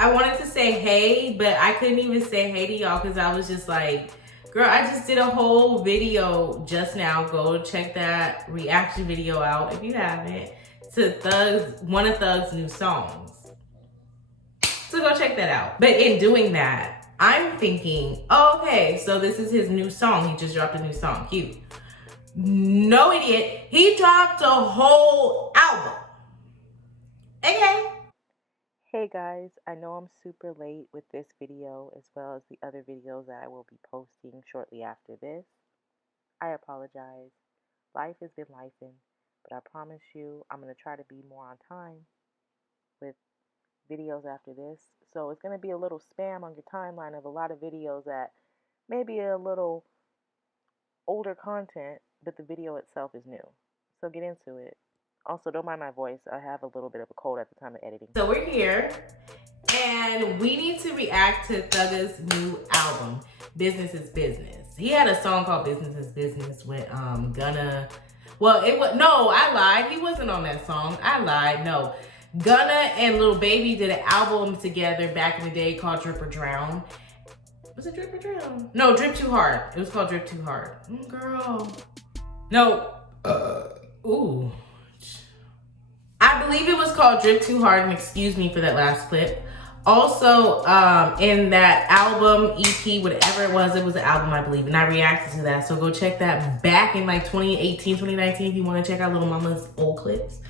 I wanted to say hey, but I couldn't even say hey to y'all because I was just like, girl, I just did a whole video just now. Go check that reaction video out if you haven't, to one of Thug's new songs. So go check that out. But in doing that, I'm thinking, oh, okay, so this is his new song. He just dropped a new song. Cute. No, idiot. He dropped a whole album. Okay. Hey guys, I know I'm super late with this video as well as the other videos that I will be posting shortly after this. I apologize. Life has been lifing, but I promise you I'm going to try to be more on time with videos after this. So it's going to be a little spam on your timeline of a lot of videos that may be a little older content, but the video itself is new. So get into it. Also, don't mind my voice. I have a little bit of a cold at the time of editing. So we're here, and we need to react to Thugga's new album, Business is Business. He had a song called Business is Business with Gunna. Well, no, I lied. He wasn't on that song. I lied. No. Gunna and Lil Baby did an album together back in the day called Drip or Drown. Was it Drip or Drown? No, Drip Too Hard. It was called Drip Too Hard. Girl. No. Ooh. I believe it was called Drip Too Hard, and excuse me for that last clip. Also, in that album, EP, whatever it was an album, I believe, and I reacted to that. So go check that back in like 2018, 2019 if you want to check out Lil Mama's old clips.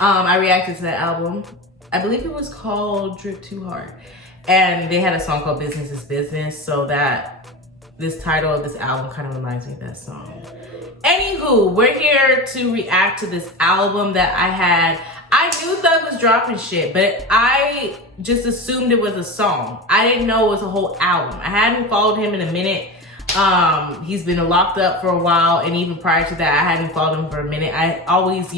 I reacted to that album. I believe it was called Drip Too Hard. And they had a song called Business is Business, so that this title of this album kind of reminds me of that song. Anywho, we're here to react to this album that I knew Thug was dropping shit, but I just assumed it was a song. I didn't know it was a whole album. I hadn't followed him in a minute. He's been locked up for a while, and even prior to that, I hadn't followed him for a minute. I always,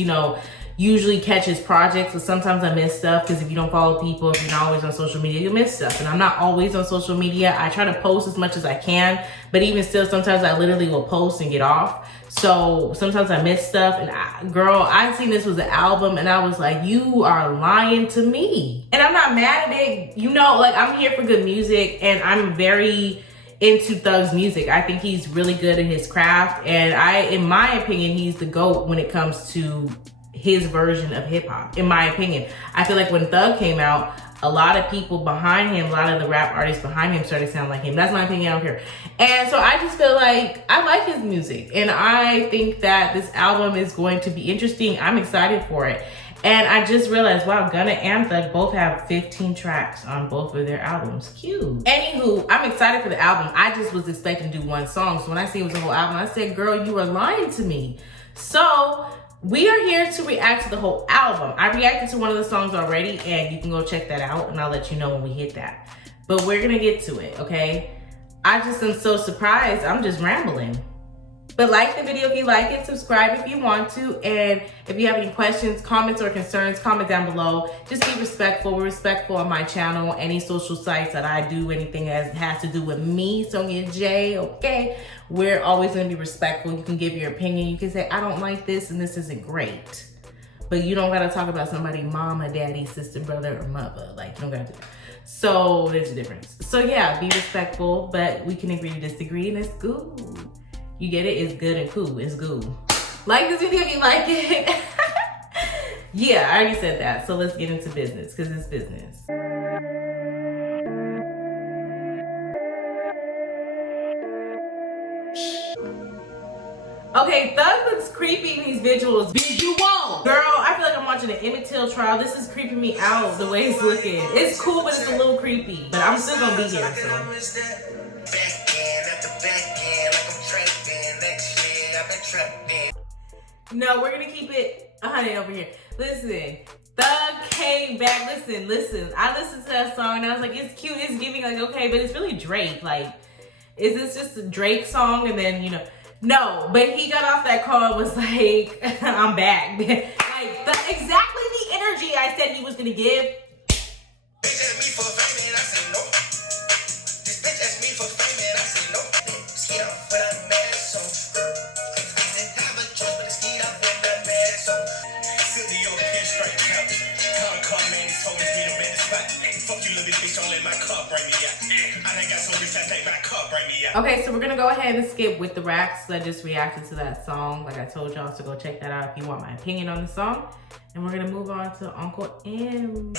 usually catch his projects, but sometimes I miss stuff because if you don't follow people, if you're not always on social media, you miss stuff. And I'm not always on social media. I try to post as much as I can, but even still, sometimes I literally will post and get off. So sometimes I miss stuff. And girl, I seen this was an album and I was like, you are lying to me. And I'm not mad at it. I'm here for good music, and I'm very into Thug's music. I think he's really good at his craft. And in my opinion, he's the GOAT when it comes to his version of hip hop, in my opinion. I feel like when Thug came out, a lot of people behind him, a lot of the rap artists behind him started sounding like him. That's my opinion, I don't care. And so I just feel like I like his music, and I think that this album is going to be interesting. I'm excited for it. And I just realized, wow, Gunna and Thug both have 15 tracks on both of their albums. Cute. Anywho, I'm excited for the album. I just was expecting to do one song. So when I see it was a whole album, I said, girl, you are lying to me. So we are here to react to the whole album. I reacted to one of the songs already, and you can go check that out, and I'll let you know when we hit that. But we're gonna get to it, okay? I just am so surprised. I'm just rambling. But like the video if you like it, subscribe if you want to, and if you have any questions, comments, or concerns, comment down below. Just be respectful. We're respectful on my channel, any social sites that I do, anything that has to do with me, Sonia J, okay? We're always gonna be respectful. You can give your opinion. You can say, I don't like this and this isn't great. But you don't gotta talk about somebody, mama, daddy, sister, brother, or mother. Like, you don't gotta do that. So there's a difference. So yeah, be respectful, but we can agree to disagree, and it's good. You get it? It's good and cool. It's good. Like this video if you like it. Yeah, I already said that. So let's get into business, because it's business. Okay, Thug looks creepy in these visuals. Girl, I feel like I'm watching an Emmett Till trial. This is creeping me out the way it's looking. It's cool, but it's a little creepy. But I'm still gonna be here, so. No, we're gonna keep it 100 over here. Listen, Thug came back. Listen. I listened to that song and I was like, it's cute, it's giving, like, okay, but it's really Drake. Like, is this just a Drake song? And then, no, but he got off that call and was like, I'm back. Like, exactly the energy I said he was gonna give. Okay, so we're gonna go ahead and skip with the racks. I just reacted to that song. Like I told y'all, so go check that out if you want my opinion on the song. And we're gonna move on to Uncle M.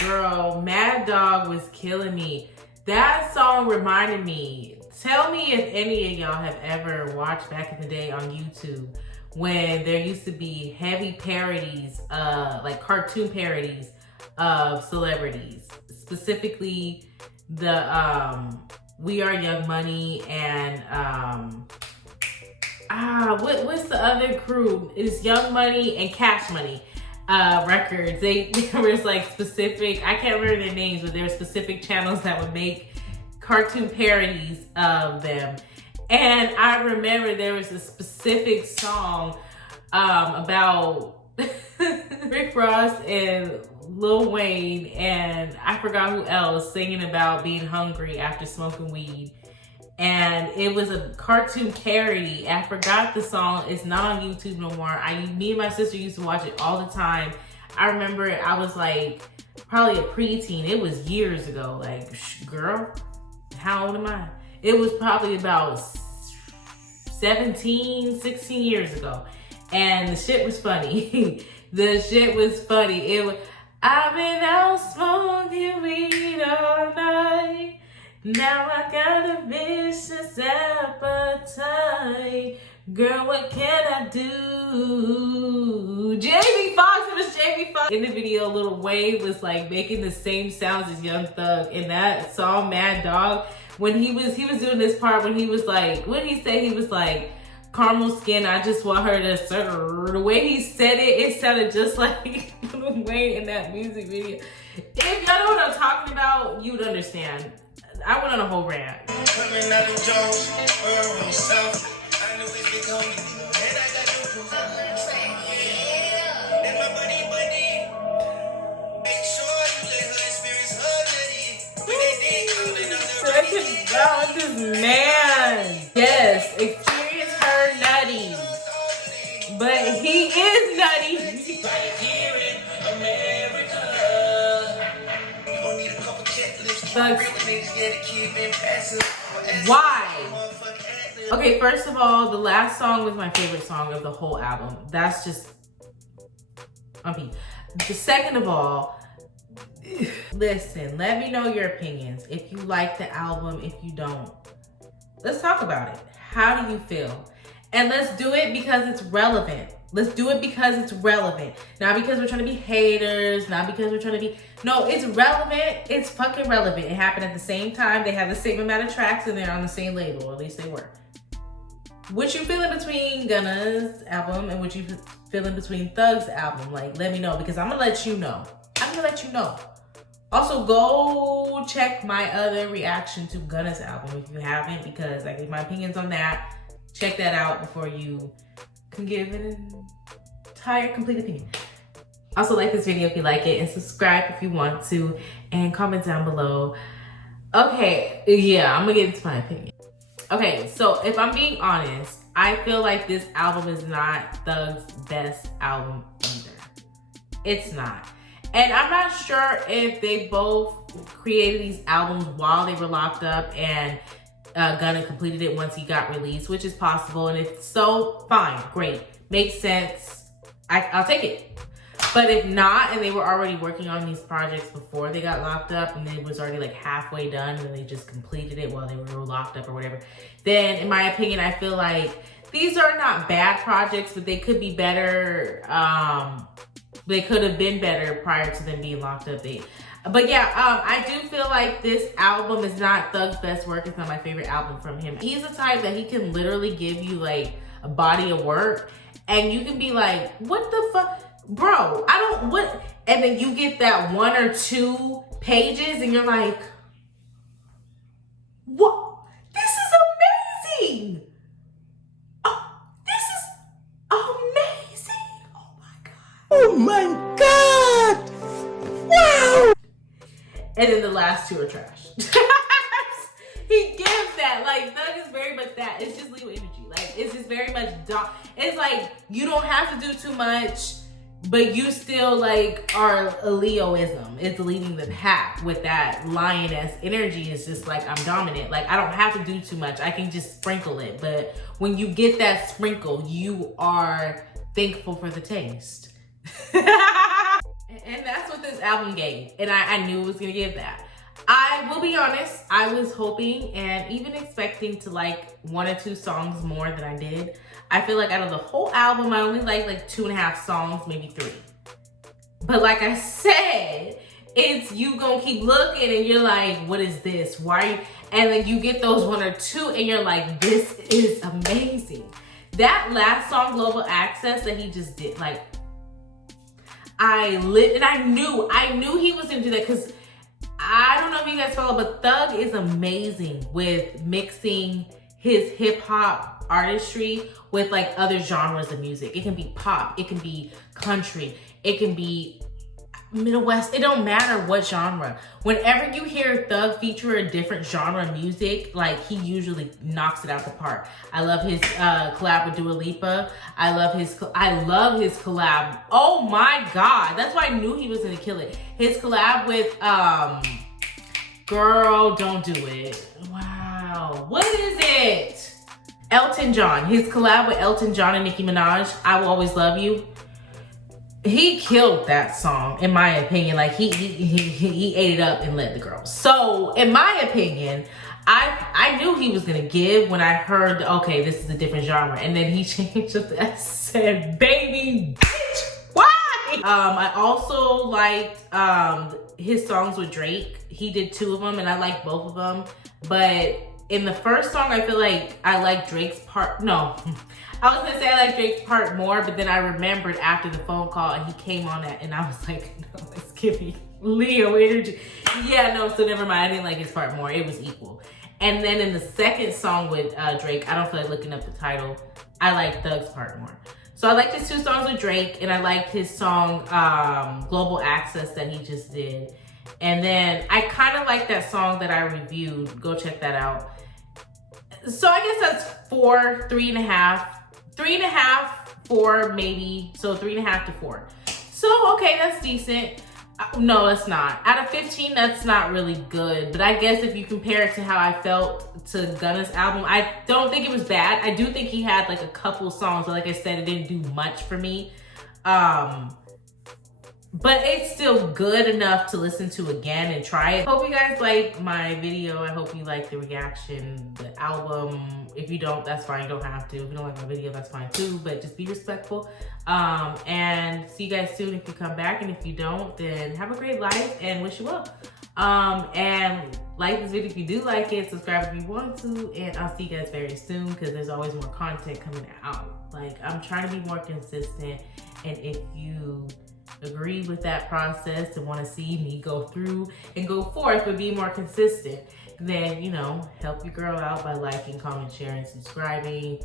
Girl, Mad Dog was killing me. That song reminded me. Tell me if any of y'all have ever watched back in the day on YouTube when there used to be heavy parodies, like cartoon parodies of celebrities. Specifically the We Are Young Money and what's the other crew? It's Young Money and Cash Money records. There was like specific, I can't remember their names, but there were specific channels that would make cartoon parodies of them. And I remember there was a specific song about Rick Ross and Lil Wayne, and I forgot who else, singing about being hungry after smoking weed. And it was a cartoon parody. I forgot the song. It's not on YouTube no more. Me and my sister used to watch it all the time. I remember I was like probably a preteen. It was years ago. Like, girl, how old am I? It was probably about 17, 16 years ago. And the shit was funny. The shit was funny. I've been out smoking weed all night. Now I got a vicious appetite. Girl, what can I do? Jamie Foxx, it was Jamie Foxx. In the video, Lil Wayne was like making the same sounds as Young Thug. In that song, Mad Dog, when he was doing this part when he was like, what did he say? He was like, caramel skin, I just want her to serve. The way he said it, it sounded just like Lil Wayne in that music video. If y'all know what I'm talking about, you would understand. I went on a whole rant. About this man. Yes, experience her nutty. But he is nutty. Why? Okay, first of all, the last song was my favorite song of the whole album. That's just the second of all, listen, let me know your opinions. If you like the album, if you don't, let's talk about it. How do you feel? And let's do it because it's relevant. Let's do it because it's relevant. Not because we're trying to be haters, not because we're trying to be, no, it's relevant. It's fucking relevant. It happened at the same time. They have the same amount of tracks and they're on the same label, or at least they were. What you feeling between Gunna's album and what you feeling between Thug's album? Like, let me know, because I'm gonna let you know. Also, go check my other reaction to Gunna's album if you haven't, because I gave my opinions on that. Check that out before you can give an entire complete opinion. Also, like this video if you like it, and subscribe if you want to, and comment down below. Okay, yeah, I'm gonna get into my opinion. Okay, so if I'm being honest, I feel like this album is not Thug's best album either. It's not. And I'm not sure if they both created these albums while they were locked up and Gunna completed it once he got released, which is possible. And if so, fine, great, makes sense. I'll take it. But if not, and they were already working on these projects before they got locked up and it was already like halfway done and they just completed it while they were locked up or whatever, then in my opinion, I feel like these are not bad projects, but they could be better. They could have been better prior to them being locked up. But yeah, I do feel like this album is not Thug's best work. It's not my favorite album from him. He's the type that he can literally give you like a body of work and you can be like, what the fuck? Bro, I don't, what? And then you get that 1 or 2 pages and you're like, what? This is amazing. Oh, this is amazing. Oh my God. Wow. And then the last 2 are trash. He gives that, like, Thug is very much that. It's just Leo energy. Like, it's just very much, it's like, you don't have to do too much, but you still, like, are a Leoism. It's leading the pack with that lioness energy. It's just like, I'm dominant. Like, I don't have to do too much. I can just sprinkle it. But when you get that sprinkle, you are thankful for the taste. And that's what this album gave. And I knew it was gonna give that. I will be honest, I was hoping and even expecting to like 1 or 2 songs more than I did. I feel like out of the whole album, I only like 2.5 songs, maybe 3. But like I said, it's you gonna keep looking and you're like, what is this? Why? And then you get those 1 or 2 and you're like, this is amazing. That last song, Global Access, that he just did, like, I knew he was gonna do that because I don't know if you guys follow, but Thug is amazing with mixing his hip hop artistry with like other genres of music. It can be pop, it can be country, it can be Middle West. It don't matter what genre. Whenever you hear Thug feature a different genre of music, like he usually knocks it out the park. I love his collab with Dua Lipa. I love his collab. Oh my God. That's why I knew he was gonna kill it. His collab with girl, don't do it. Wow. What is it? Elton John. His collab with Elton John and Nicki Minaj, I Will Always Love You. He killed that song, in my opinion. Like he ate it up and led the girls. So in my opinion, I knew he was gonna give when I heard, okay, this is a different genre. And then he changed it. I said, baby, bitch, why? I also liked his songs with Drake. He did 2 of them and I liked both of them. But in the first song, I feel like I like Drake's part. No, I was gonna say I like Drake's part more, but then I remembered after the phone call and he came on that and I was like, no, it's giving Leo energy. Yeah, no, so never mind. I didn't like his part more. It was equal. And then in the second song with Drake, I don't feel like looking up the title. I like Thug's part more. So I liked his 2 songs with Drake and I liked his song Global Access that he just did. And then I kind of like that song that I reviewed. Go check that out. So I guess that's 4, 3.5. 3.5, 4 maybe. So 3.5 to 4. So okay, that's decent. No, it's not. Out of 15, that's not really good. But I guess if you compare it to how I felt to Gunna's album, I don't think it was bad. I do think he had like a couple songs, but like I said, it didn't do much for me. But it's still good enough to listen to again and try it. Hope you guys like my video. I hope you like the reaction, the album. If you don't, that's fine. You don't have to. If you don't like my video, that's fine too. But just be respectful. And see you guys soon if you come back. And if you don't, then have a great life and wish you well. And like this video if you do like it. Subscribe if you want to. And I'll see you guys very soon because there's always more content coming out. Like, I'm trying to be more consistent. And if you agree with that process and want to see me go through and go forth but be more consistent, then, you know, help your girl out by liking, comment, sharing, subscribing.